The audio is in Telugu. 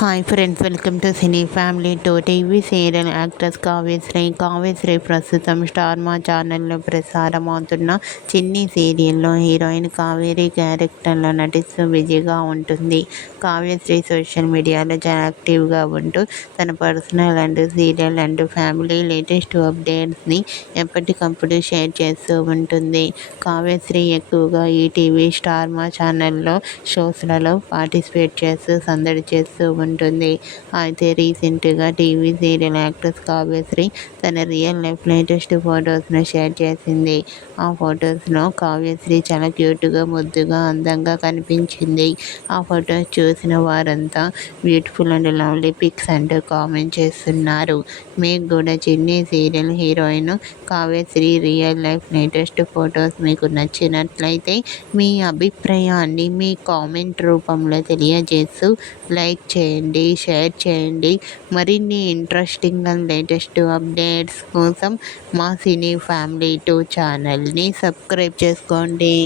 Hi friends, welcome to cine family two. TV serial actress Kavyasri ప్రస్తుతం స్టార్ మా ఛానల్లో ప్రసారం అవుతున్న చిన్ని సీరియల్లో హీరోయిన్ కావేరి క్యారెక్టర్లో నటిస్తూ బిజీగా ఉంటుంది. కావ్యశ్రీ సోషల్ మీడియాలో చాలా యాక్టివ్గా ఉంటూ తన personal and serial and family latest అప్డేట్స్ని ఎప్పటికప్పుడు షేర్ చేస్తూ ఉంటుంది. కావ్యశ్రీ ఎక్కువగా ఈటీవీ, స్టార్ మా ఛానల్లో షోస్లలో పార్టిసిపేట్ చేస్తూ సందడి చేస్తూ ఉంటుంది. అయితే రీసెంట్గా టీవీ సీరియల్ యాక్ట్రెస్ కావ్యశ్రీ తన రియల్ లైఫ్ లేటెస్ట్ ఫొటోస్ను షేర్ చేసింది. ఆ ఫొటోస్లో కావ్యశ్రీ చాలా క్యూట్గా, ముద్దుగా, అందంగా కనిపించింది. ఆ ఫొటోస్ చూసిన వారంతా బ్యూటిఫుల్ అండ్ లవ్లీ పిక్స్ అంటూ కామెంట్ చేస్తున్నారు. మీకు కూడా చిన్ని serial heroine Kavyasri real life latest photos మీకు నచ్చినట్లయితే మీ అభిప్రాయాన్ని మీ కామెంట్ రూపంలో తెలియజేస్తూ లైక్ చేయండి, షేర్ చేయండి. మరిన్ని ఇంట్రెస్టింగ్ అండ్ లేటెస్ట్ అప్డేట్స్ కోసం మా సినీ ఫ్యామిలీ 2 ఛానల్ని సబ్స్క్రైబ్ చేసుకోండి.